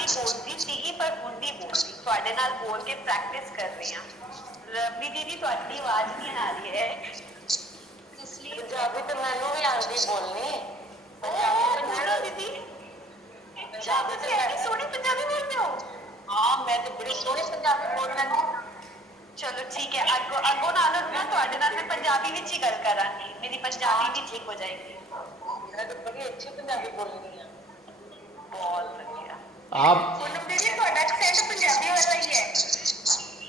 पंजाबी बोलती सी पर हिंदी बोलती ਤੁਹਾਡੇ ਨਾਲ बोल के प्रैक्टिस कर रही हां। रवि दीदी ਤੁਹਾਡੀ आवाज नहीं आ रही है इसलिए पंजाबी तो मैनू भी आती बोलनी। पंजाबी दीदी पंजाबी से ऐसी सोनी पंजाबी बोलते हो? हां मैं तो बड़ी सोनी पंजाबी बोल रही हूं। चलो ठीक है, अगो नालों ना ਤੁਹਾਡੇ ਨਾਲ मैं पंजाबी ਵਿੱਚ ही गल करांगी, मेरी पंजाबी भी ठीक हो जाएगी। मैं तो बड़ी अच्छी पंजाबी बोलनी है। बहुत बढ़िया। आप पूनम दीदी ਤੁਹਾਡਾ एक्सेंट पंजाबी वाला ही है।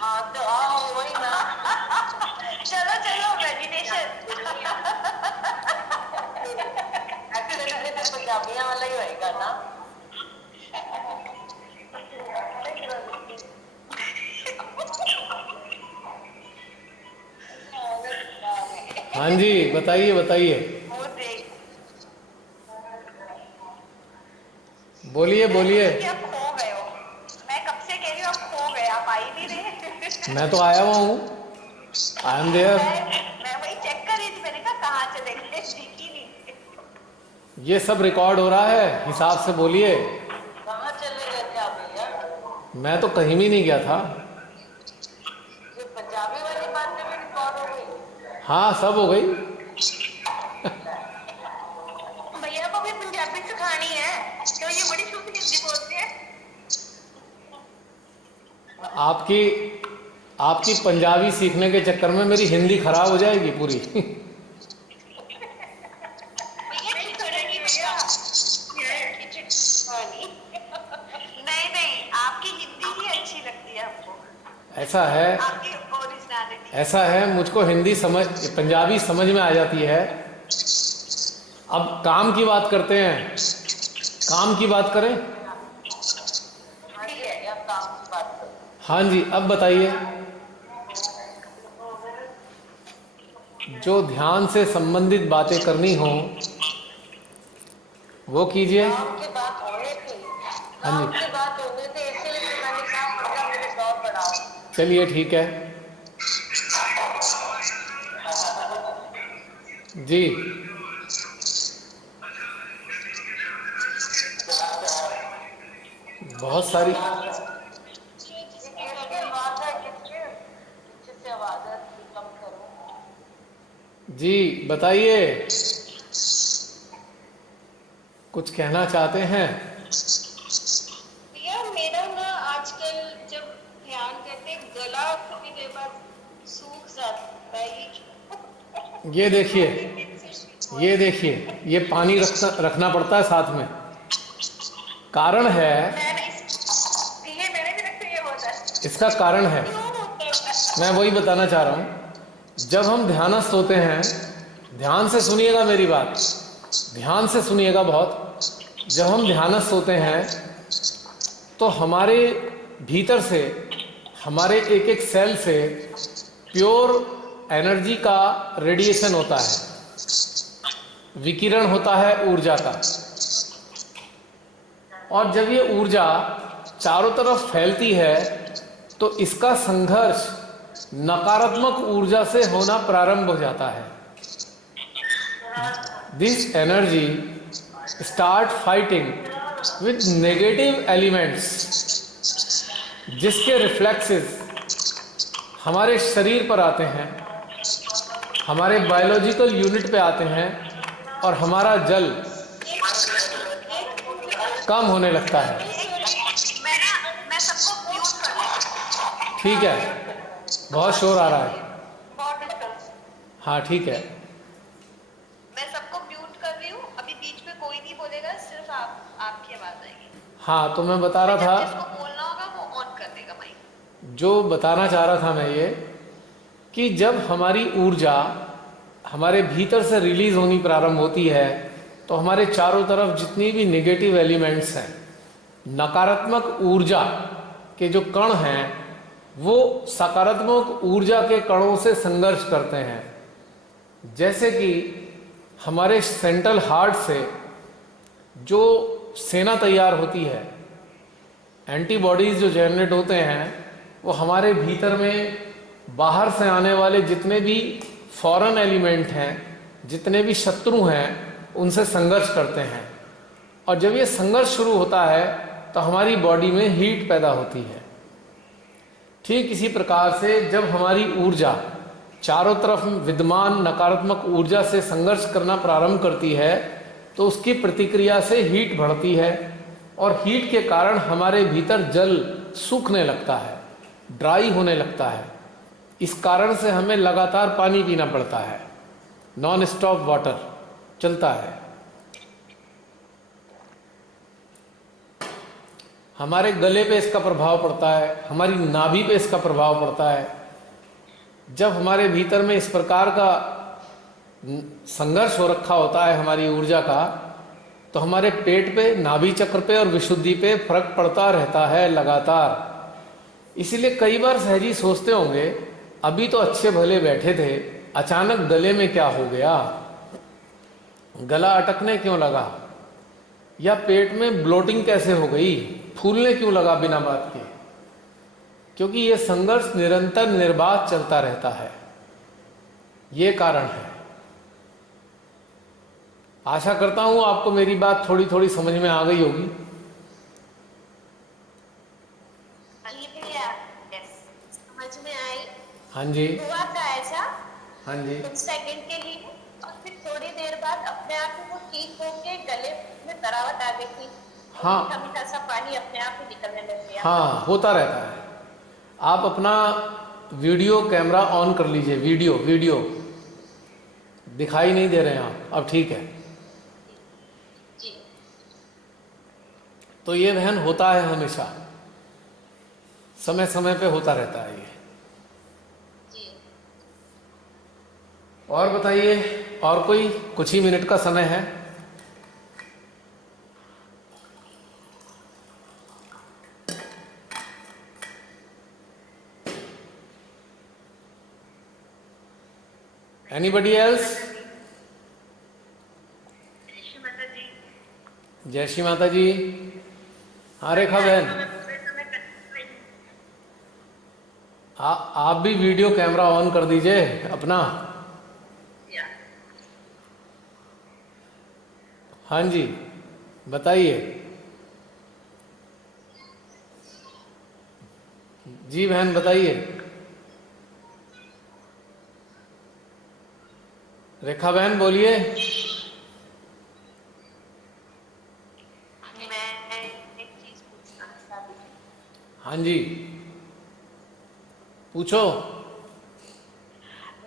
हां तो आओ वही ना। चलो चलो मेडिटेशन। एक्सेंट तो पंजाबियों वाला ही होएगा ना। हाँ जी, बताइए बताइए, बोलिए बोलिए। आप खो गए हो, मैं कब से कह रही हूँ आप खो गए, आप आ ही नहीं रहे। मैं तो आया हुआ हूँ, आई एम देयर। मैं वही चेक कर रही थी, मैंने कहा कहाँ चले गए, दिख ही नहीं। ये सब रिकॉर्ड हो रहा है, हिसाब से बोलिए। कहाँ चले गए थे आप भैया? मैं तो कहीं भी नहीं गया था। जो पंजाबी वाली बात भी रिकॉर्ड हो गई? हाँ सब हो गई। भैया को भी पंजाबी सिखानी है, तो ये बड़ी शुद्ध हिंदी बोलते हैं। आपकी पंजाबी सीखने के चक्कर में मेरी हिंदी खराब हो जाएगी पूरी। नहीं नहीं, आपकी हिंदी ही अच्छी लगती है हमको। ऐसा है, आपकी ओरिजिनलिटी। ऐसा है, मुझको हिंदी समझ, पंजाबी समझ में आ जाती है। अब काम की बात करते हैं, काम की बात करें। हाँ जी, अब बताइए, जो ध्यान से संबंधित बातें करनी हो वो कीजिए। हाँ जी, चलिए ठीक है जी। बहुत सारी जी, बताइए, कुछ कहना चाहते हैं? भैया मेरा ना आजकल जब ध्यान करते गला थोड़ी देर बाद सूख जाता है। ये देखिए, ये देखिए, ये पानी रखना पड़ता है साथ में। कारण है, इसका कारण है, मैं वही बताना चाह रहा हूँ। जब हम ध्यानस्थ होते हैं, ध्यान से सुनिएगा मेरी बात, ध्यान से सुनिएगा बहुत। जब हम ध्यानस्थ होते हैं तो हमारे भीतर से, हमारे एक एक सेल से प्योर एनर्जी का रेडिएशन होता है, विकिरण होता है ऊर्जा का। और जब ये ऊर्जा चारों तरफ फैलती है तो इसका संघर्ष नकारात्मक ऊर्जा से होना प्रारंभ हो जाता है। This energy start fighting with negative elements, जिसके रिफ्लेक्सेस हमारे शरीर पर आते हैं, हमारे बायोलॉजिकल यूनिट पे आते हैं और हमारा जल कम होने लगता है। ठीक है, बहुत शोर आ रहा है। हाँ ठीक है, मैं सबको म्यूट कर रही हूँ, अभी बीच में कोई नहीं बोलेगा, सिर्फ आपकी आवाज आएगी। हाँ तो मैं बता रहा था, जिसको बोलना होगा वो ऑन कर देगा माइक। जो बताना चाह रहा था मैं ये, कि जब हमारी ऊर्जा हमारे भीतर से रिलीज होनी प्रारंभ होती है तो हमारे चारों तरफ जितनी भी नेगेटिव एलिमेंट्स हैं, नकारात्मक ऊर्जा के जो कण हैं, वो सकारात्मक ऊर्जा के कणों से संघर्ष करते हैं। जैसे कि हमारे सेंट्रल हार्ट से जो सेना तैयार होती है, एंटीबॉडीज जो जनरेट होते हैं, वो हमारे भीतर में बाहर से आने वाले जितने भी फॉरेन एलिमेंट हैं, जितने भी शत्रु हैं, उनसे संघर्ष करते हैं। और जब ये संघर्ष शुरू होता है तो हमारी बॉडी में हीट पैदा होती है। ठीक इसी प्रकार से जब हमारी ऊर्जा चारों तरफ विद्यमान नकारात्मक ऊर्जा से संघर्ष करना प्रारंभ करती है तो उसकी प्रतिक्रिया से हीट बढ़ती है और हीट के कारण हमारे भीतर जल सूखने लगता है, ड्राई होने लगता है। इस कारण से हमें लगातार पानी पीना पड़ता है, नॉन स्टॉप वाटर चलता है। हमारे गले पे इसका प्रभाव पड़ता है, हमारी नाभि पे इसका प्रभाव पड़ता है। जब हमारे भीतर में इस प्रकार का संघर्ष हो रखा होता है हमारी ऊर्जा का, तो हमारे पेट पे, नाभि चक्र पे और विशुद्धि पे फर्क पड़ता रहता है लगातार। इसीलिए कई बार सहजी सोचते होंगे अभी तो अच्छे भले बैठे थे, अचानक गले में क्या हो गया, गला अटकने क्यों लगा, या पेट में ब्लोटिंग कैसे हो गई, फूलने क्यों लगा बिना बात के। क्योंकि यह संघर्ष निरंतर निर्बाध चलता रहता है, ये कारण है। आशा करता हूं आपको मेरी बात थोड़ी थोड़ी समझ में आ गई होगी। समझ में आई। हाँ जी, हुआ था ऐसा हाँ जी, कुछ सेकंड के लिए और फिर थोड़ी देर बाद अपने आप ही वो ठीक होके गले में तरावट आ गई थी। हाँ, मीठा मीठा सा पानी अपने आप ही निकलने लग गया। हाँ, होता रहता है। आप अपना वीडियो कैमरा ऑन कर लीजिए। वीडियो दिखाई नहीं दे रहे हैं आप, अब ठीक है। जी। तो ये बहन होता है, हमेशा समय समय पे होता रहता है ये। जी। और बताइए, और कोई कुछ ही मिनट का समय है। Anybody else? जय श्री माता जी। हाँ रेखा बहन, आप भी वीडियो कैमरा ऑन कर दीजिए अपना। हाँ जी, बताइए। जी बहन बताइए। रेखा बहन बोलिए। मैं एक चीज पूछना चाहती थी। हाँ जी, पूछो।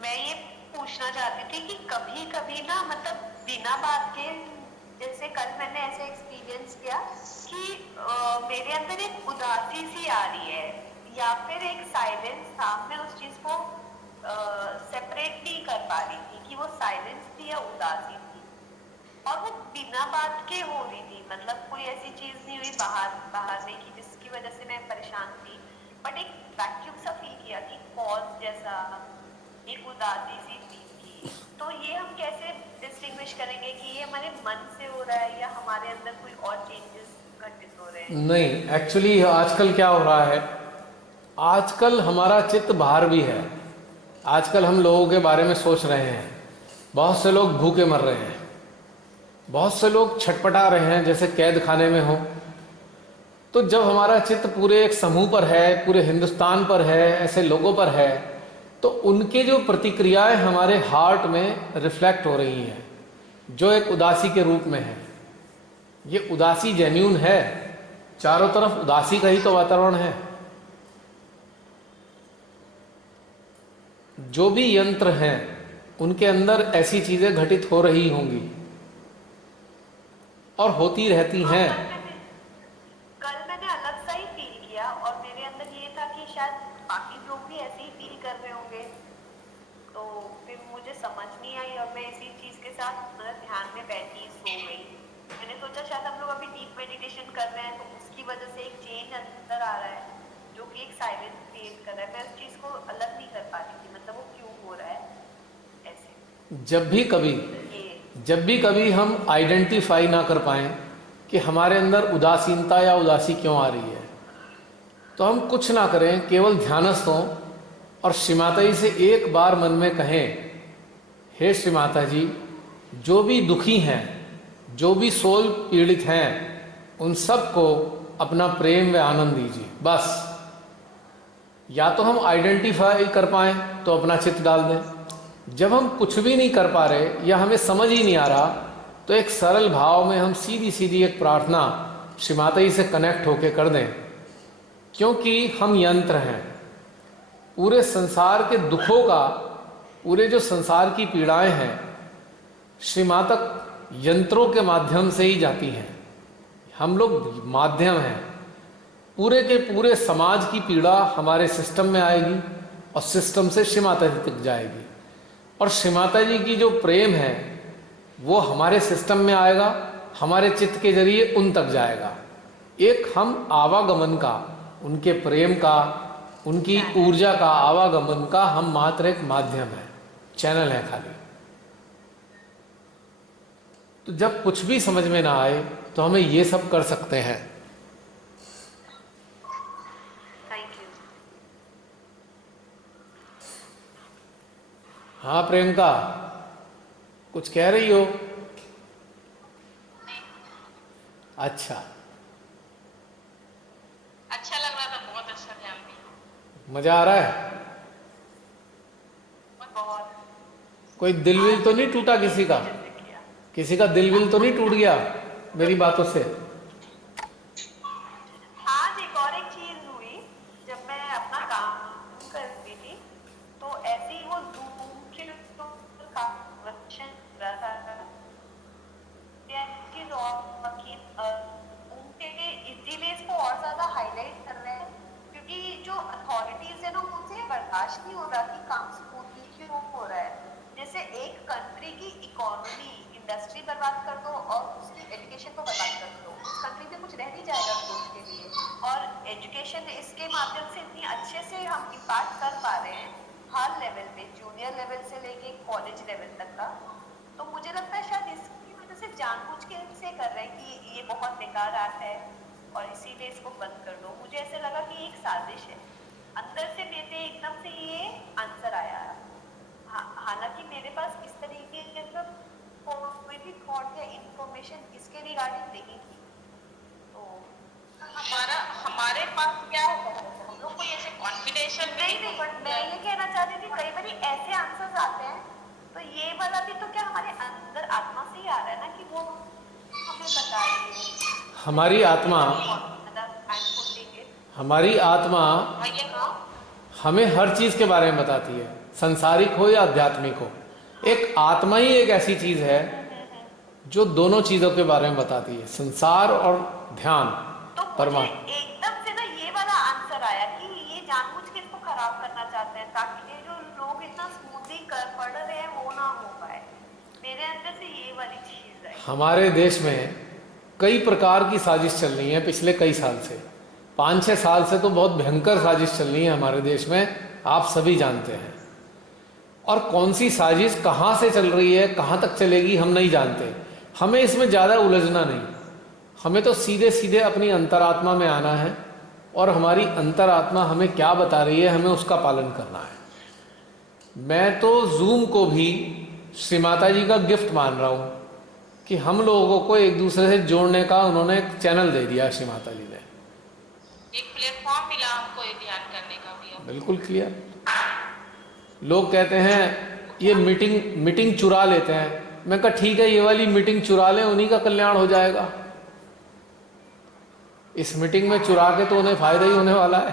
मैं ये पूछना चाहती थी कि कभी कभी ना मतलब बिना बात के, जैसे कल मैंने ऐसे एक्सपीरियंस किया कि मेरे अंदर एक उदासी सी आ रही है या फिर एक साइलेंस था। मैं उस चीज को सेपरेट नहीं कर पा रही थी कि वो साइलेंस थी या उदासी थी, और वो बिना बात के हो रही थी। मतलब कोई ऐसी चीज नहीं हुई बाहर में कि जिसकी वजह से मैं परेशान थी, बट एक वैक्यूम सा फील किया कि पॉज जैसा, एक उदासी सी फील की। तो ये हम कैसे डिस्टिंग्विश करेंगे कि ये हमारे मन से हो रहा है या हमारे अंदर कोई और चेंजेस घटित हो रहे हैं? नहीं, एक्चुअली आजकल क्या हो रहा है, आजकल हमारा चित्त बाहर भी है। आजकल हम लोगों के बारे में सोच रहे हैं। बहुत से लोग भूखे मर रहे हैं, बहुत से लोग छटपटा रहे हैं जैसे कैद खाने में हो। तो जब हमारा चित्त पूरे एक समूह पर है, पूरे हिंदुस्तान पर है, ऐसे लोगों पर है, तो उनके जो प्रतिक्रियाएं हमारे हार्ट में रिफ्लेक्ट हो रही हैं, जो एक उदासी के रूप में है। ये उदासी जेन्यून है, चारों तरफ उदासी का ही तो वातावरण है। जो भी यंत्र हैं उनके अंदर ऐसी चीजें घटित हो रही होंगी और होती रहती हैं। कल मैंने अलग सा ही फील किया और मेरे अंदर ये था कि शायद बाकी लोग भी ऐसे ही फील कर रहे होंगे। तो फिर मुझे समझ नहीं आई और मैं इसी चीज के साथ मतलब ध्यान में बैठी सो गई। मैंने सोचा शायद हम लोग अभी डीप मेडिटेशन कर रहे हैं तो उसकी वजह से एक चेंज अंदर आ रहा है जो कि एक साइलेंस क्रिएट कर रहा है। मैं उस चीज को अलग नहीं कर पा रही थी, मतलब वो क्यों हो रहा है ऐसे। जब भी कभी हम आइडेंटिफाई ना कर पाएं कि हमारे अंदर उदासीनता या उदासी क्यों आ रही है, तो हम कुछ ना करें, केवल ध्यानस्थ हों और श्री माता जी से एक बार मन में कहें, हे श्री माता जी, जो भी दुखी हैं, जो भी सोल पीड़ित हैं, उन सब को अपना प्रेम व आनंद दीजिए, बस। या तो हम आइडेंटिफाई कर पाएं तो अपना चित्त डाल दें। जब हम कुछ भी नहीं कर पा रहे या हमें समझ ही नहीं आ रहा, तो एक सरल भाव में हम सीधी सीधी एक प्रार्थना श्री माता जी से कनेक्ट होके कर दें, क्योंकि हम यंत्र हैं। पूरे संसार के दुखों का, पूरे जो संसार की पीड़ाएं हैं, श्री माता यंत्रों के माध्यम से ही जाती हैं। हम लोग माध्यम हैं। पूरे के पूरे समाज की पीड़ा हमारे सिस्टम में आएगी और सिस्टम से श्री माता जी तक जाएगी, और श्री माता जी की जो प्रेम है वो हमारे सिस्टम में आएगा, हमारे चित्त के जरिए उन तक जाएगा। एक हम आवागमन का, उनके प्रेम का, उनकी ऊर्जा का आवागमन का हम मात्र एक माध्यम है, चैनल है खाली। तो जब कुछ भी समझ में ना आए तो हमें ये सब कर सकते हैं। Thank you. हाँ प्रियंका, कुछ कह रही हो? अच्छा, अच्छा लग रहा था, बहुत अच्छा ध्यान दिया। मजा आ रहा है? बहुत। कोई दिल विल तो नहीं टूटा किसी का? किसी का दिल विल तो नहीं टूट गया मेरी बातों से? आज एक और एक चीज हुई, जब मैं अपना काम कर रही थी तो ऐसे ही वो Zoom के क्वेश्चन रहा था चीज, और बाकी उनके इसीलिए इसको और ज्यादा हाईलाइट कर रहे हैं, क्योंकि जो अथॉरिटीज है ना उनसे बर्दाश्त नहीं हो रहा कि काम स्मूथली क्यों हो रहा है। जैसे एक कंट्री की इकोनॉमी, इंडस्ट्री बर्बाद कर दो और उसकी एजुकेशन को बर्बाद कर दो, उस कंट्री में कुछ रह नहीं जाएगा ग्रोथ के लिए। और एजुकेशन इसके माध्यम से इतनी अच्छे से हम इम्पैक्ट कर पा रहे हैं हर लेवल पे, जूनियर लेवल से लेके कॉलेज लेवल तक का। तो मुझे लगता है शायद इसकी वजह से जानबूझ के से कर रहे हैं कि ये बहुत बेकार आर्ट है और इसीलिए इसको बंद कर दो। मुझे ऐसे लगा कि एक साजिश है। अंदर से मेरे एकदम से ये आंसर आया। हालांकि मेरे पास इस तरीके का कोई भी थॉट या इंफॉर्मेशन इसके रिगार्डिंग नहीं थी। तो हमारे पास क्या होता है, हम लोग कोई ऐसे कॉन्फिडेंशियल नहीं, बट मैं ये कहना चाहती थी कई बार ऐसे आंसर्स आते हैं, तो ये वाला भी तो क्या हमारे अंदर आत्मा से ही आ रहा है ना कि वो हमें बता रही है। हमारी आत्मा, हमारी आत्मा हमें हर चीज के बारे में बताती है, संसारिक हो या आध्यात्मिक हो। एक आत्मा ही एक ऐसी चीज है जो दोनों चीजों के बारे में बताती है, संसार और ध्यान, तो परमात्मा। एकदम से ना ये वाला आंसर आया कि ये जानबूझ के इसको खराब करना चाहते हैं ताकि ये जो लोग इतना स्मूथली कर पढ़ रहे हैं वो ना हो पाए। मेरे अंदर से ये वाली चीज है। हमारे देश में कई प्रकार की साजिश चल रही है पिछले कई साल से, 5-6 साल से तो बहुत भयंकर साजिश चल रही है हमारे देश में, आप सभी जानते हैं। और कौन सी साजिश कहाँ से चल रही है, कहाँ तक चलेगी, हम नहीं जानते। हमें इसमें ज़्यादा उलझना नहीं, हमें तो सीधे सीधे अपनी अंतरात्मा में आना है और हमारी अंतरात्मा हमें क्या बता रही है हमें उसका पालन करना है। मैं तो जूम को भी श्री माता जी का गिफ्ट मान रहा हूँ कि हम लोगों को एक दूसरे से जोड़ने का उन्होंने एक चैनल दे दिया श्री माता जी ने, एक प्लेटफॉर्म मिला हमको ये ध्यान करने का भी। बिल्कुल क्लियर। लोग कहते हैं ये मीटिंग चुरा लेते हैं, मैं कहा ठीक है ये वाली मीटिंग चुरा लें, उन्हीं का कल्याण हो जाएगा। इस मीटिंग में चुरा के तो उन्हें फायदा ही होने वाला है।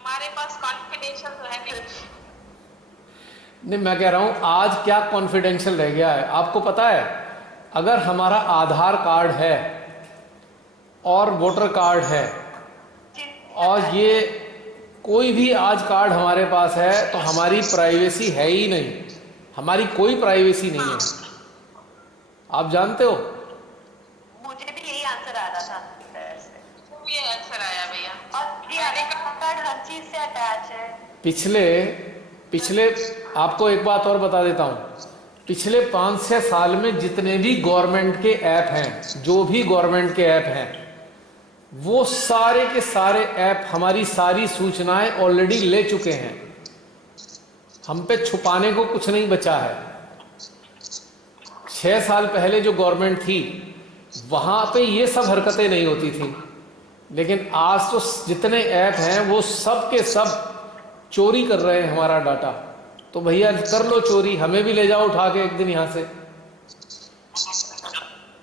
हमारे पास कॉन्फिडेंशियल तो है नहीं, मैं कह रहा हूं आज क्या कॉन्फिडेंशियल रह गया है आपको पता है? अगर हमारा आधार कार्ड है और वोटर कार्ड है और ये कोई भी आज कार्ड हमारे पास है तो हमारी प्राइवेसी है ही नहीं, हमारी कोई प्राइवेसी नहीं है। आप जानते हो? मुझे भी यही आंसर आ रहा था। ये आंसर आया भैया। और ये आधार कार्ड हर चीज से अटैच है। पिछले आपको एक बात और बता देता हूं, पिछले 5-6 साल में जितने भी गवर्नमेंट के ऐप हैं, जो भी गवर्नमेंट के ऐप हैं, वो सारे के सारे ऐप हमारी सारी सूचनाएं ऑलरेडी ले चुके हैं। हम पे छुपाने को कुछ नहीं बचा है। 6 साल पहले जो गवर्नमेंट थी वहां पे ये सब हरकतें नहीं होती थी। लेकिन आज तो जितने ऐप हैं वो सब के सब चोरी कर रहे हैं हमारा डाटा। तो भैया कर लो चोरी, हमें भी ले जाओ उठा के एक दिन यहां से,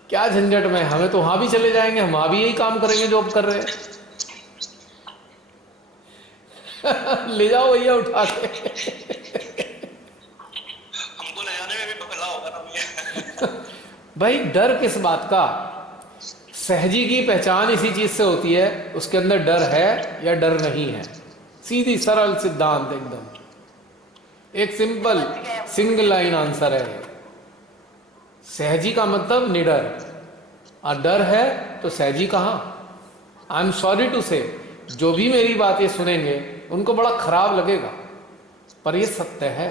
क्या झंझट में, हमें तो वहां भी चले जाएंगे, हम वहां भी यही काम करेंगे जो अब कर रहे हैं। ले जाओ भैया उठा के। हमको ले जाने में भी बकला होगा ना भैया। भाई डर किस बात का? सहजी की पहचान इसी चीज से होती है, उसके अंदर डर है या डर नहीं है। सीधी सरल सिद्धांत एकदम, एक सिंपल सिंगल लाइन आंसर है। सहजी का मतलब निडर, और डर है तो सहजी कहां। आई एम सॉरी टू से, जो भी मेरी बात ये सुनेंगे उनको बड़ा खराब लगेगा, पर ये सत्य है।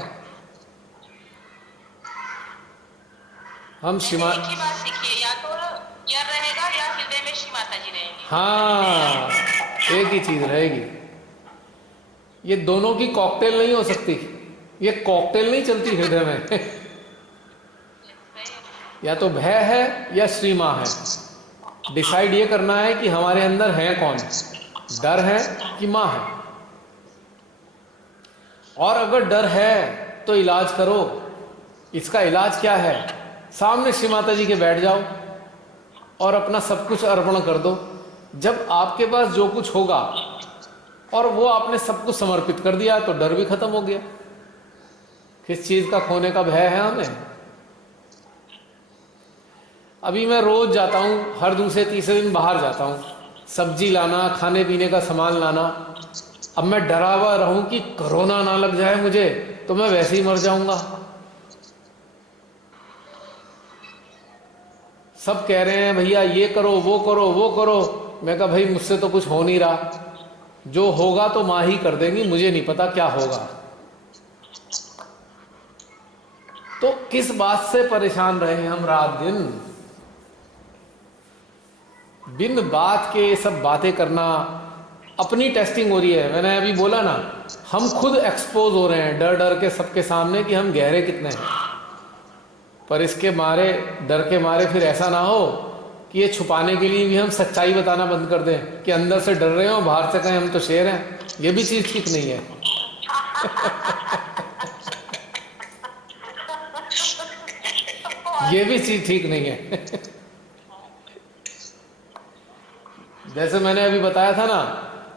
हम शिमा एक ही बात सीखिए, या तो डर रहेगा या हृदय में श्री माता जी रहेंगे। हाँ, एक ही चीज रहेगी। ये दोनों की कॉकटेल नहीं हो सकती, ये कॉकटेल नहीं चलती हृदय में। या तो भय है या श्री मां है। डिसाइड ये करना है कि हमारे अंदर है कौन, डर है कि मां है। और अगर डर है तो इलाज करो। इसका इलाज क्या है? सामने श्री माता जी के बैठ जाओ और अपना सब कुछ अर्पण कर दो। जब आपके पास जो कुछ होगा और वो आपने सब कुछ समर्पित कर दिया तो डर भी खत्म हो गया। किस चीज का खोने का भय है हमें? अभी मैं रोज जाता हूं, हर दूसरे तीसरे दिन बाहर जाता हूं, सब्जी लाना, खाने पीने का सामान लाना। अब मैं डरा हुआ रहूं कि कोरोना ना लग जाए मुझे, तो मैं वैसे ही मर जाऊंगा। सब कह रहे हैं भैया ये करो वो करो वो करो। मैं कहा भाई मुझसे तो कुछ हो नहीं रहा, जो होगा तो मां ही कर देंगी, मुझे नहीं पता क्या होगा। तो किस बात से परेशान रहे हम रात दिन? बिन बात के ये सब बातें करना, अपनी टेस्टिंग हो रही है। मैंने अभी बोला ना, हम खुद एक्सपोज हो रहे हैं डर डर के सबके सामने कि हम गहरे कितने हैं। पर इसके मारे, डर के मारे फिर ऐसा ना हो कि ये छुपाने के लिए भी हम सच्चाई बताना बंद कर दें कि अंदर से डर रहे हो, बाहर से कहें हम तो शेर हैं। ये भी चीज ठीक नहीं है। ये भी चीज ठीक नहीं है। जैसे मैंने अभी बताया था ना,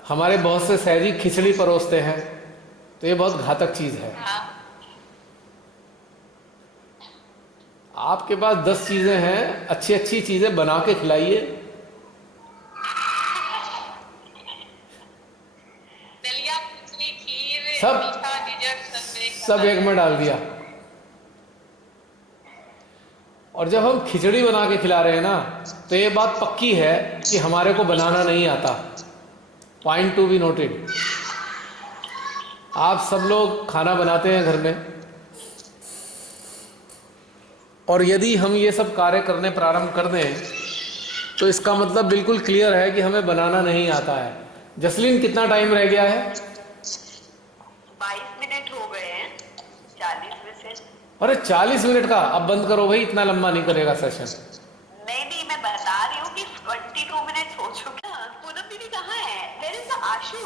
हमारे बहुत से सहजी खिचड़ी परोसते हैं, तो ये बहुत घातक चीज है। आपके पास 10 चीजें हैं, अच्छी अच्छी चीजें बना के खिलाइए। दलिया, खिचड़ी, खीर, सब मीठा, डिजर्ट सब एक में डाल दिया। और जब हम खिचड़ी बना के खिला रहे हैं ना, तो ये बात पक्की है कि हमारे को बनाना नहीं आता। Point to be noted. आप सब लोग खाना बनाते हैं घर में, और यदि हम ये सब कार्य करने प्रारंभ कर दें तो इसका मतलब बिल्कुल क्लियर है कि हमें बनाना नहीं आता है। जसलीन, कितना टाइम रह गया है? 22 मिनट हो गए हैं, 40 में से। अरे 40 मिनट का? अब बंद करो भाई, इतना लंबा नहीं करेगा सेशन। नहीं, मैं बता रही हूँ कि 22 मिनट हो चुके हैं। पूनम दीदी कहाँ है? Where is the आशु?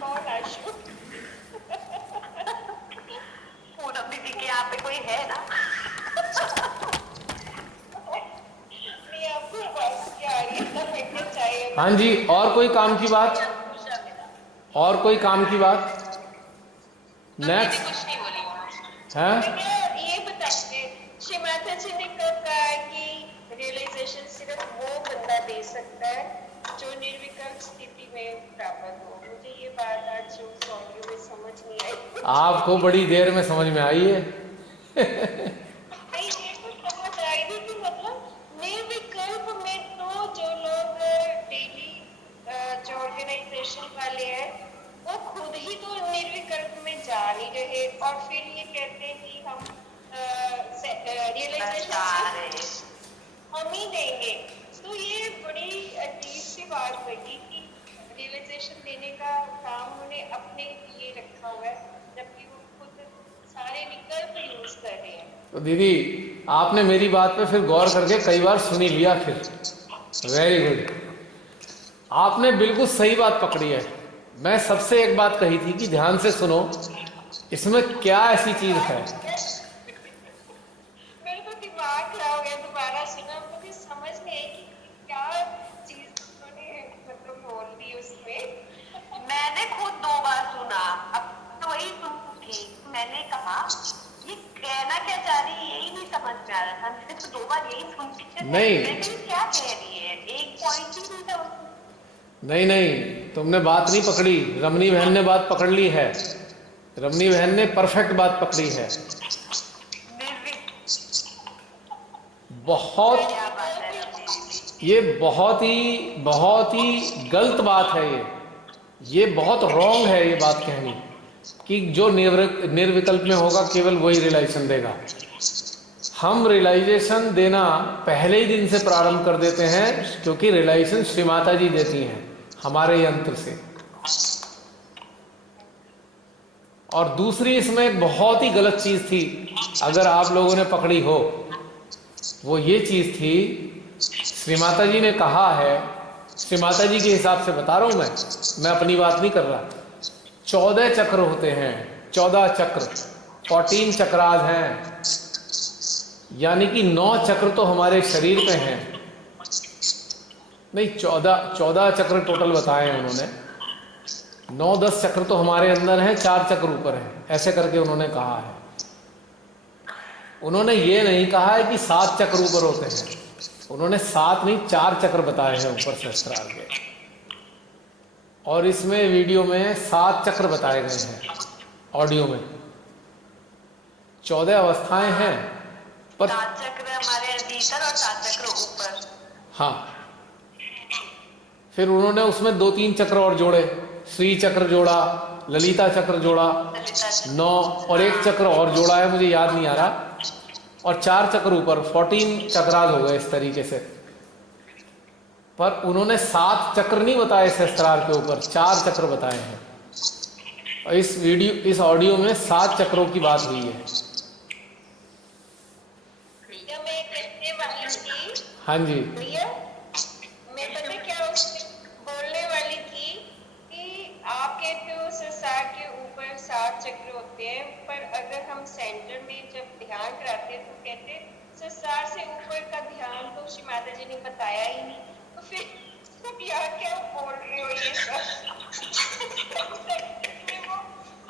कौन आशु? पूनम दीदी के यहाँ पे कोई है ना? नहीं, आपको आवाज क्या आ रही है? चाहिए। हाँ जी, और कोई काम की बात? और कोई काम की बात? नेक्स्ट कुछ नहीं बोली है। ये बताइए, श्री माता जी ने कब कहा कि रियलाइजेशन सिर्फ वो बंदा दे सकता है जो निर्विकल्प स्थिति में प्राप्त हो? मुझे ये बात आज उस ऑडियो में समझ नहीं आई। आपको बड़ी देर में समझ में आई है। नहीं, ये तो समझ आई थी कि मतलब निर्विकल्प में तो जो लोग डेली जो ऑर्गेनाइजेशन वाले हैं वो खुद ही तो निर्विकल्प में जा नहीं रहे, और फिर ये कहते हैं कि हम रियलाइजेशन हम ही देंगे। तो ये बड़ी अजीब सी बात लगी कि रियलाइजेशन देने का काम उन्होंने अपने लिए रखा हुआ है, जबकि वो खुद सारे विकल्प यूज कर रहे हैं। तो दीदी आपने मेरी बात पे फिर गौर करके कई बार सुनी लिया फिर। वेरी गुड, आपने बिल्कुल सही बात पकड़ी है। मैं सबसे एक बात कही थी कि ध्यान से सुनो, इसमें क्या ऐसी चीज है। मेरे तो दिमाग खराब हो गया, दोबारा सुना मुझे समझ नहीं आई कि क्या चीज उन्होंने मतलब बोल दी उसमें। मैंने खुद 2 बार सुना, अब तो वही सुन थी। मैंने कहा ये कहना क्या चाह रही है, यही नहीं समझ में आ रहा था। मैंने तो 2 बार यही सुन के नहीं। क्या कह रही है, एक पॉइंट ही नहीं था उसमें। नहीं नहीं, तुमने बात नहीं पकड़ी, रमनी बहन ने बात पकड़ ली है। रमनी बहन ने परफेक्ट बात पकड़ी है। बहुत, क्या बात है रमनी दीदी? ये बहुत ही गलत बात है ये बहुत रॉन्ग है ये बात कहनी कि जो निर्विकल्प में होगा केवल वही रियलाइजेशन देगा। हम रियलाइजेशन देना पहले ही दिन से प्रारंभ कर देते हैं, क्योंकि रियलाइजेशन श्री माता जी देती हैं हमारे यंत्र से। और दूसरी इसमें बहुत ही गलत चीज थी, अगर आप लोगों ने पकड़ी हो, वो ये चीज थी, श्री माता जी ने कहा है, श्री माता जी के हिसाब से बता रहा हूं मैं अपनी बात नहीं कर रहा। 14 चक्र होते हैं, 14 चक्र, 14 चक्राज हैं, यानी कि 9 चक्र तो हमारे शरीर पे हैं। नहीं, 14 चक्र टोटल बताए हैं उन्होंने। 9-10 चक्र तो हमारे अंदर हैं, 4 चक्र ऊपर हैं, ऐसे करके उन्होंने कहा है। उन्होंने ये नहीं कहा है कि 7 चक्र ऊपर होते हैं, उन्होंने 7 नहीं 4 चक्र बताए हैं ऊपर सहस्त्रार के। और इसमें वीडियो में 7 चक्र बताए गए हैं, ऑडियो में 14 अवस्थाएं हैं, पर 7 चक्र हमारे भीतर और 7 चक्र ऊपर। हाँ, फिर उन्होंने उसमें 2-3 चक्र और जोड़े, श्री चक्र जोड़ा, ललिता चक्र जोड़ा, 9, और 1 चक्र और जोड़ा है, मुझे याद नहीं आ रहा, और 4 चक्र ऊपर, 14 चक्राद हो गए इस तरीके से। पर उन्होंने 7 चक्र नहीं बताए सहस्त्रार के ऊपर, 4 चक्र बताए हैं। और इस ऑडियो में 7 चक्रों की बात हुई है। भैया मैं कहने वाली थी, हाँ जी, भैया मैं पता क्या उसमें बोलने वाली थी कि आप कहते हो संसार के ऊपर 7 चक्र होते हैं, पर अगर हम सेंटर में जब ध्यान कराते हैं तो कहते हैं संसार से ऊपर का ध्यान तो श्री माता जी ने बताया ही नहीं, तो फिर यार क्या बोल रहे हो ये सब। वो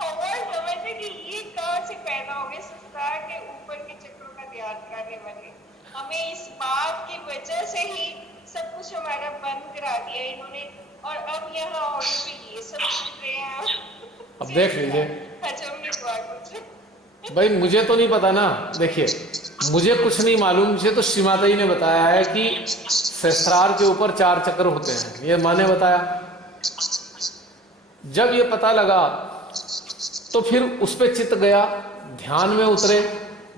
हवा समझे कि ये कहाँ से पैदा हो गए संसार के ऊपर के चक्रों का ध्यान करने वाले। हमें इस बात की वजह से ही सब कुछ हमारा बंद करा दिया इन्होंने, और अब यहाँ ऑडियो में ये सब सुन रहे हैं। अब देख लीजिए। हजम नहीं हुआ कुछ। भाई मुझे तो नहीं पता ना, देखिए मुझे कुछ नहीं मालूम, मुझे तो श्री माता जी ने बताया है कि सहस्त्रार के ऊपर 4 चक्र होते हैं, ये माँ ने बताया। जब ये पता लगा तो फिर उस पर चित्त गया, ध्यान में उतरे,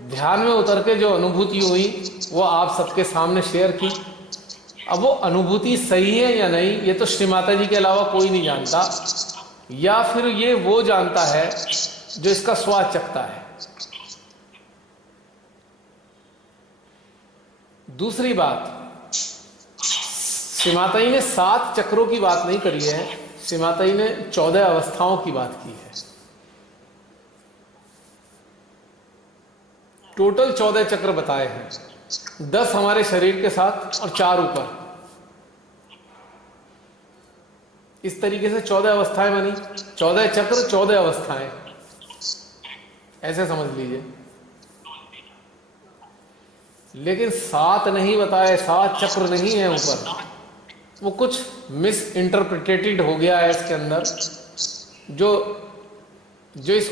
ध्यान में उतर के जो अनुभूति हुई वो आप सबके सामने शेयर की। अब वो अनुभूति सही है या नहीं ये तो श्री माता जी के अलावा कोई नहीं जानता, या फिर ये वो जानता है जो इसका स्वाद चखता है। दूसरी बात, श्री माता जी ने 7 चक्रों की बात नहीं करी है, श्री माता जी ने 14 अवस्थाओं की बात की है। टोटल 14 चक्र बताए हैं, 10 हमारे शरीर के साथ और 4 ऊपर। इस तरीके से 14 अवस्थाएं बनी, 14 चक्र 14 अवस्थाएं, ऐसे समझ लीजिए। लेकिन 7 नहीं बताए, 7 चक्र नहीं है ऊपर, वो कुछ मिस इंटरप्रिटेटेड हो गया है इसके अंदर। जो इस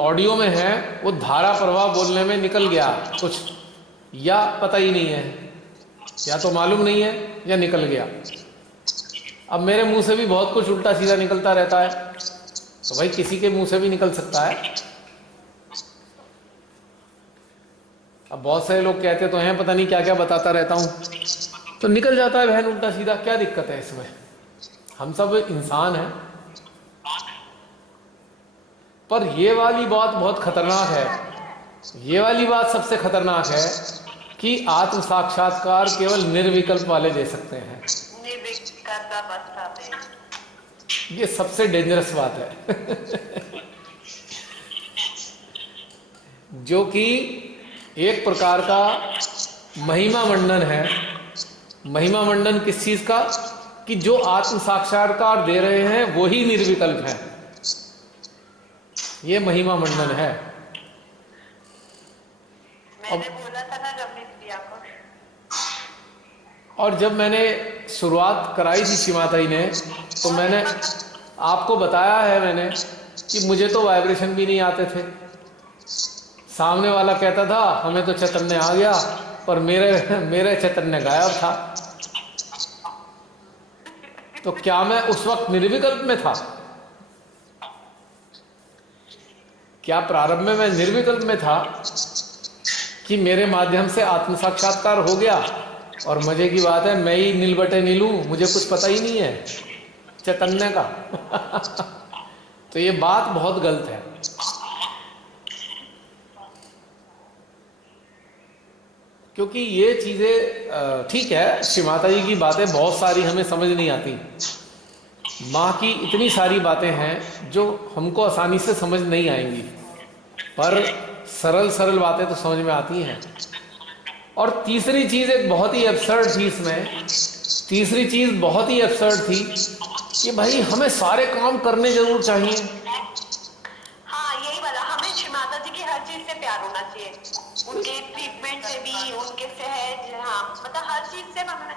ऑडियो में है वो धारा प्रवाह बोलने में निकल गया कुछ, या पता ही नहीं है, या तो मालूम नहीं है या निकल गया। अब मेरे मुंह से भी बहुत कुछ उल्टा सीधा निकलता रहता है, तो भाई किसी के मुंह से भी निकल सकता है। अब बहुत सारे लोग कहते तो हैं पता नहीं क्या क्या बताता रहता हूं, तो निकल जाता है बहन उल्टा सीधा, क्या दिक्कत है इसमें, हम सब इंसान हैं। पर ये वाली बात बहुत खतरनाक है, ये वाली बात सबसे खतरनाक है कि आत्म साक्षात्कार केवल निर्विकल्प वाले दे सकते हैं। निर्विकल्प अवस्था में ये सबसे डेंजरस बात है जो कि एक प्रकार का महिमा मंडन है। महिमा मंडन किस चीज का? कि जो आत्म साक्षात्कार दे रहे हैं वो ही निर्विकल्प है, ये महिमा मंडन है। मैंने बोला था ना रवनीत प्रिया को। और जब मैंने शुरुआत कराई थी शिमाताई ने, तो मैंने आपको बताया है मैंने कि मुझे तो वाइब्रेशन भी नहीं आते थे। सामने वाला कहता था हमें तो चैतन्य आ गया, पर मेरे चैतन्य गायब था। तो क्या मैं उस वक्त निर्विकल्प में था? क्या प्रारंभ में मैं निर्विकल्प में था कि मेरे माध्यम से आत्म साक्षात्कार हो गया? और मजे की बात है, मैं ही नील बटे नीलू, मुझे कुछ पता ही नहीं है चैतन्य का तो ये बात बहुत गलत है। क्योंकि ये चीजें ठीक है, श्री माता जी की बातें बहुत सारी हमें समझ नहीं आती। माँ की इतनी सारी बातें हैं जो हमको आसानी से समझ नहीं आएंगी, पर सरल सरल बातें तो समझ में आती हैं। और तीसरी चीज एक बहुत ही एब्सर्ड थी इसमें, तीसरी चीज बहुत ही एब्सर्ड थी कि भाई हमें सारे काम करने जरूर चाहिए। हाँ, यही वाला, हमें श्री माता जी की हर चीज से प्यार होना चाहिए, उनके ट्रीटमेंट से भी, उनके सहज, हाँ मतलब हर चीज से हमें,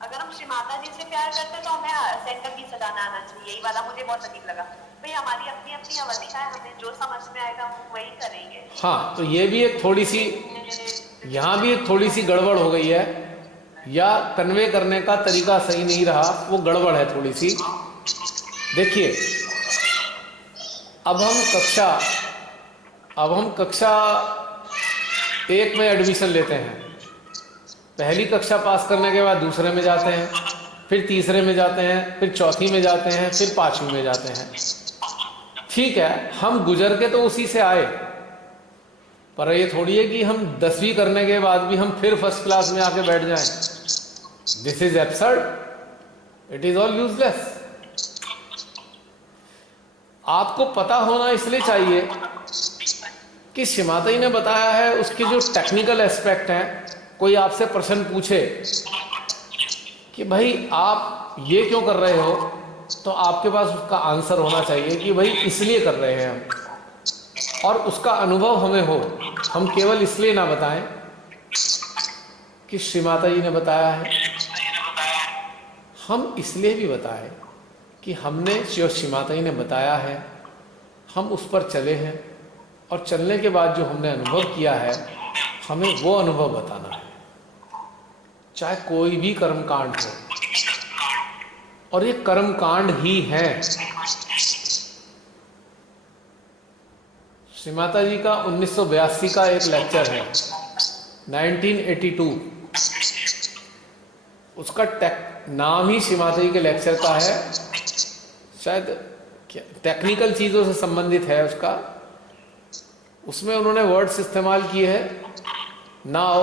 अगर हम श्री माता जी से प्यार करते तो हमें सेंटर भी सजाना आना चाहिए। यही वाला मुझे बहुत अजीब लगा। भाई हमारी अपनी अपनी अवस्था है, हमें जो समझ में आएगा हम वही करेंगे। हाँ, तो ये भी एक थोड़ी सी, यहाँ भी एक थोड़ी सी गड़बड़ हो गई है, या कन्वे करने का तरीका सही नहीं रहा, वो गड़बड़ है थोड़ी सी। देखिए, अब हम कक्षा 1 में एडमिशन लेते हैं। पहली कक्षा पास करने के बाद दूसरे में जाते हैं, फिर तीसरे में जाते हैं, फिर चौथी में जाते हैं, फिर 5वीं में जाते हैं। ठीक है, हम गुजर के तो उसी से आए, पर ये थोड़ी है कि हम 10वीं करने के बाद भी हम फिर फर्स्ट क्लास में आके बैठ जाएं। This is absurd, it is all useless. आपको पता होना इसलिए चाहिए कि श्री माता जी ने बताया है, उसके जो टेक्निकल एस्पेक्ट हैं। कोई आपसे प्रश्न पूछे कि भाई आप ये क्यों कर रहे हो, तो आपके पास उसका आंसर होना चाहिए कि भाई इसलिए कर रहे हैं हम, और उसका अनुभव हमें हो। हम केवल इसलिए ना बताएं कि श्री माता जी ने बताया है, हम इसलिए भी बताएं कि हमने जो श्री माता जी ने बताया है हम उस पर चले हैं, और चलने के बाद जो हमने अनुभव किया है हमें वो अनुभव बताना है, चाहे कोई भी कर्मकांड हो। और ये कर्मकांड ही है। श्री माता जी का 1982 का एक लेक्चर है, 1982, उसका नाम ही श्री माता जी के लेक्चर का है, शायद टेक्निकल चीजों से संबंधित है उसका। उसमें उन्होंने वर्ड्स इस्तेमाल किए हैं, now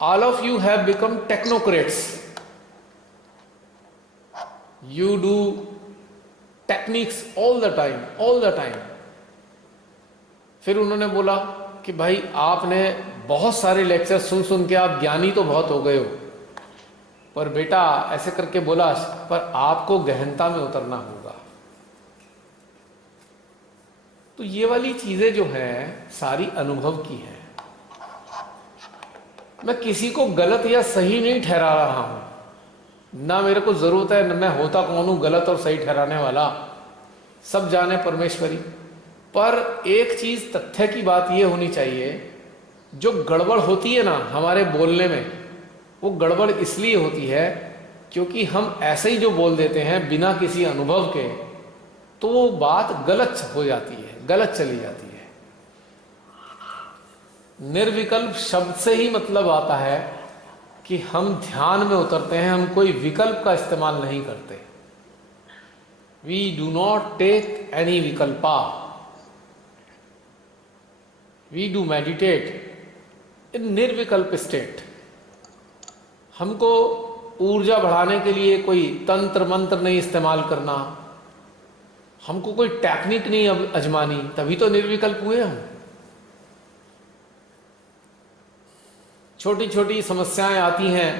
all of you have become technocrats, you do techniques all the time. फिर उन्होंने बोला कि भाई आपने बहुत सारे लेक्चर सुन सुन के आप ज्ञानी तो बहुत हो गए हो, पर बेटा ऐसे करके बोला, पर आपको गहनता में उतरना होगा। तो ये वाली चीजें जो हैं सारी अनुभव की हैं। मैं किसी को गलत या सही नहीं ठहरा रहा हूं, ना मेरे को जरूरत है, न मैं होता कौन हूं गलत और सही ठहराने वाला, सब जाने परमेश्वरी। पर एक चीज तथ्य की बात यह होनी चाहिए, जो गड़बड़ होती है ना हमारे बोलने में, वो गड़बड़ इसलिए होती है क्योंकि हम ऐसे ही जो बोल देते हैं बिना किसी अनुभव के, तो वो बात गलत हो जाती है, गलत चली जाती है। निर्विकल्प शब्द से ही मतलब आता है कि हम ध्यान में उतरते हैं, हम कोई विकल्प का इस्तेमाल नहीं करते। We do not take any vikalpa. We do meditate in निर्विकल्प स्टेट. हमको ऊर्जा बढ़ाने के लिए कोई तंत्र मंत्र नहीं इस्तेमाल करना, हमको कोई टेक्निक नहीं अजमानी, तभी तो निर्विकल्प हुए हम. छोटी छोटी समस्याएं आती हैं,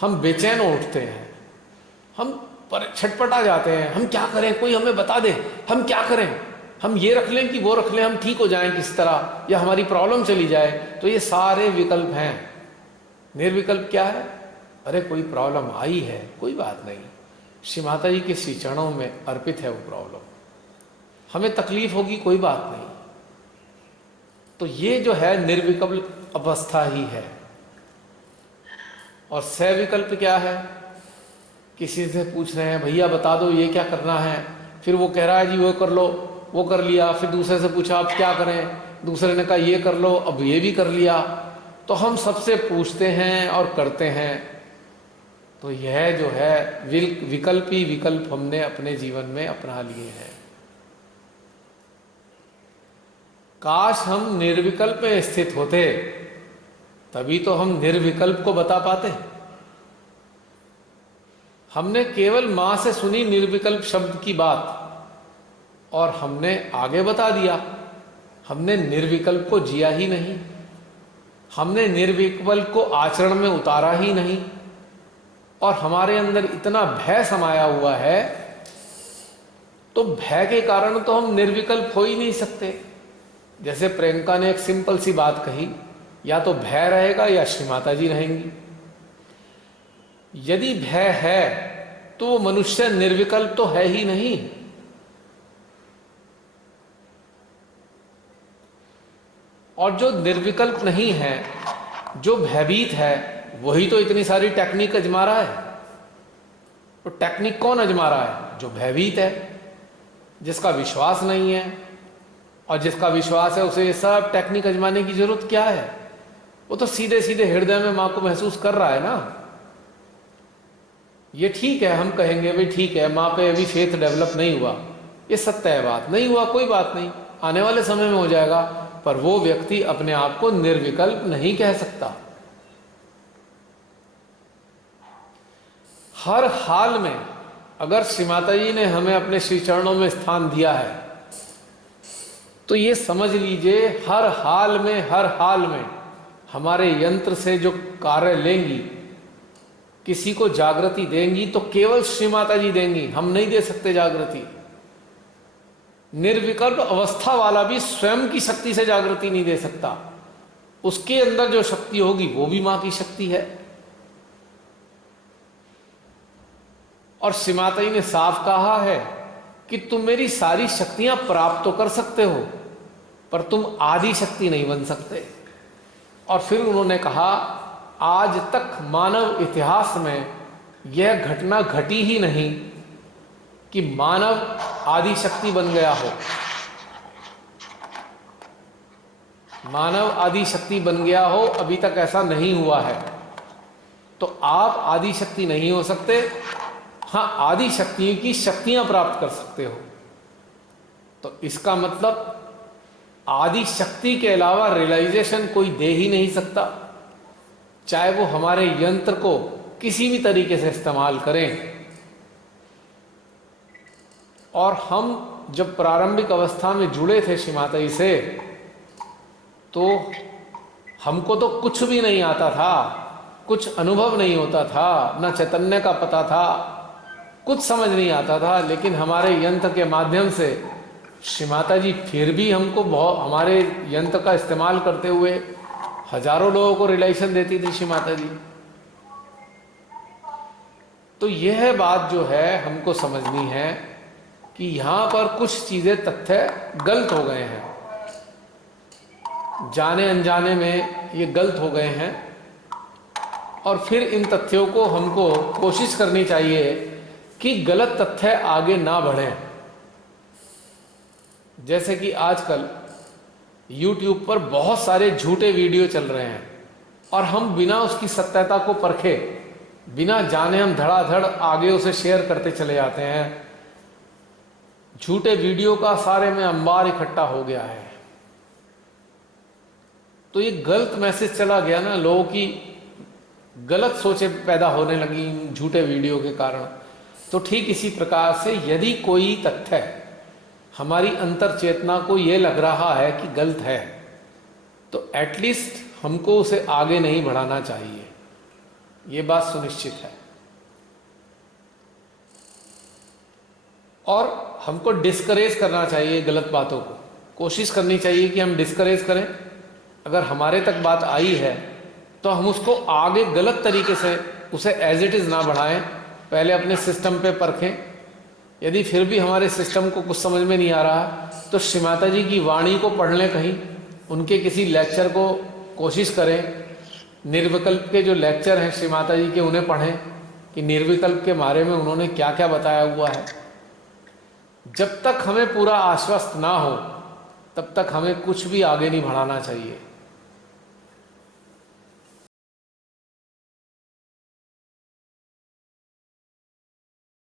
हम बेचैन उठते हैं, हम छटपटा जाते हैं, हम क्या करें, कोई हमें बता दे, हम क्या करें, हम ये रख लें कि वो रख लें, हम ठीक हो जाएं किस तरह, या हमारी प्रॉब्लम चली जाए. तो ये सारे विकल्प हैं. निर्विकल्प क्या है? अरे कोई प्रॉब्लम आई है, कोई बात नहीं, श्री माता जी के श्री चरणों में अर्पित है वो प्रॉब्लम, हमें तकलीफ होगी, कोई बात नहीं. तो ये जो है निर्विकल्प अवस्था ही है. और सविकल्प क्या है? किसी से पूछ रहे हैं, भैया बता दो ये क्या करना है, फिर वो कह रहा है जी वो कर लो, वो कर लिया, फिर दूसरे से पूछा अब क्या करें, दूसरे ने कहा ये कर लो, अब ये भी कर लिया. तो हम सबसे पूछते हैं और करते हैं. तो यह जो है विकल्प ही विकल्प हमने अपने जीवन में अपना लिए हैं. काश हम निर्विकल्प में स्थित होते, तभी तो हम निर्विकल्प को बता पाते. हमने केवल मां से सुनी निर्विकल्प शब्द की बात और हमने आगे बता दिया. हमने निर्विकल्प को जिया ही नहीं, हमने निर्विकल्प को आचरण में उतारा ही नहीं. और हमारे अंदर इतना भय समाया हुआ है, तो भय के कारण तो हम निर्विकल्प हो ही नहीं सकते. जैसे प्रियंका ने एक सिंपल सी बात कही, या तो भय रहेगा या श्री माता जी रहेंगी. यदि भय है तो वो मनुष्य निर्विकल्प तो है ही नहीं. और जो निर्विकल्प नहीं है, जो भयभीत है, वही तो इतनी सारी टेक्निक अजमा रहा है. तो टेक्निक कौन अजमा रहा है? जो भयभीत है, जिसका विश्वास नहीं है. और जिसका विश्वास है उसे ये सब टेक्निक अजमाने की जरूरत क्या है? वो तो सीधे सीधे हृदय में मां को महसूस कर रहा है ना. ये ठीक है, हम कहेंगे भाई ठीक है, मां पे अभी फेथ डेवलप नहीं हुआ, ये सत्य है बात, नहीं हुआ कोई बात नहीं, आने वाले समय में हो जाएगा. पर वो व्यक्ति अपने आप को निर्विकल्प नहीं कह सकता. हर हाल में अगर श्री माता जी ने हमें अपने श्री चरणों में स्थान दिया है, तो ये समझ लीजिए हर हाल में हमारे यंत्र से जो कार्य लेंगी, किसी को जागृति देंगी, तो केवल श्री माता जी देंगी, हम नहीं दे सकते जागृति. निर्विकल्प अवस्था वाला भी स्वयं की शक्ति से जागृति नहीं दे सकता. उसके अंदर जो शक्ति होगी वो भी मां की शक्ति है. और श्री माता जी ने साफ कहा है कि तुम मेरी सारी शक्तियां प्राप्त तो कर सकते हो, पर तुम आदि शक्ति नहीं बन सकते. और फिर उन्होंने कहा, आज तक मानव इतिहास में यह घटना घटी ही नहीं कि मानव आदि शक्ति बन गया हो. मानव आदि शक्ति बन गया हो, अभी तक ऐसा नहीं हुआ है. तो आप आदि शक्ति नहीं हो सकते, हाँ आदि शक्तियों की शक्तियां प्राप्त कर सकते हो. तो इसका मतलब आदि शक्ति के अलावा रियलाइजेशन कोई दे ही नहीं सकता, चाहे वो हमारे यंत्र को किसी भी तरीके से इस्तेमाल करें. और हम जब प्रारंभिक अवस्था में जुड़े थे श्री माता जी से, तो हमको तो कुछ भी नहीं आता था, कुछ अनुभव नहीं होता था, ना चैतन्य का पता था, कुछ समझ नहीं आता था. लेकिन हमारे यंत्र के माध्यम से श्री माता जी फिर भी हमको बहुत, हमारे यंत्र का इस्तेमाल करते हुए हजारों लोगों को रिलेशन देती थी श्री माता जी. तो यह बात जो है हमको समझनी है कि यहां पर कुछ चीजें तथ्य गलत हो गए हैं, जाने अनजाने में ये गलत हो गए हैं. और फिर इन तथ्यों को हमको कोशिश करनी चाहिए कि गलत तथ्य आगे ना बढ़े. जैसे कि आजकल YouTube पर बहुत सारे झूठे वीडियो चल रहे हैं, और हम बिना उसकी सत्यता को परखे, बिना जाने हम धड़ाधड़ आगे उसे शेयर करते चले जाते हैं. झूठे वीडियो का सारे में अंबार इकट्ठा हो गया है। तो ये गलत मैसेज चला गया ना, लोगों की गलत सोचें पैदा होने लगी इन झूठे वीडियो के कारण। तो ठीक इसी प्रकार से यदि कोई तथ्य हमारी अंतर चेतना को ये लग रहा है कि गलत है, तो एटलीस्ट हमको उसे आगे नहीं बढ़ाना चाहिए, ये बात सुनिश्चित है। और हमको डिस्करेज करना चाहिए गलत बातों को, कोशिश करनी चाहिए कि हम डिस्करेज करें। अगर हमारे तक बात आई है तो हम उसको आगे गलत तरीके से उसे एज इट इज़ ना बढ़ाएं, पहले अपने सिस्टम पे परखें। यदि फिर भी हमारे सिस्टम को कुछ समझ में नहीं आ रहा तो श्री माता जी की वाणी को पढ़ लें, कहीं उनके किसी लेक्चर को कोशिश करें। निर्विकल्प के जो लेक्चर हैं श्री माता जी के, उन्हें पढ़ें कि निर्विकल्प के बारे में उन्होंने क्या क्या बताया हुआ है। जब तक हमें पूरा आश्वस्त ना हो तब तक हमें कुछ भी आगे नहीं बढ़ाना चाहिए।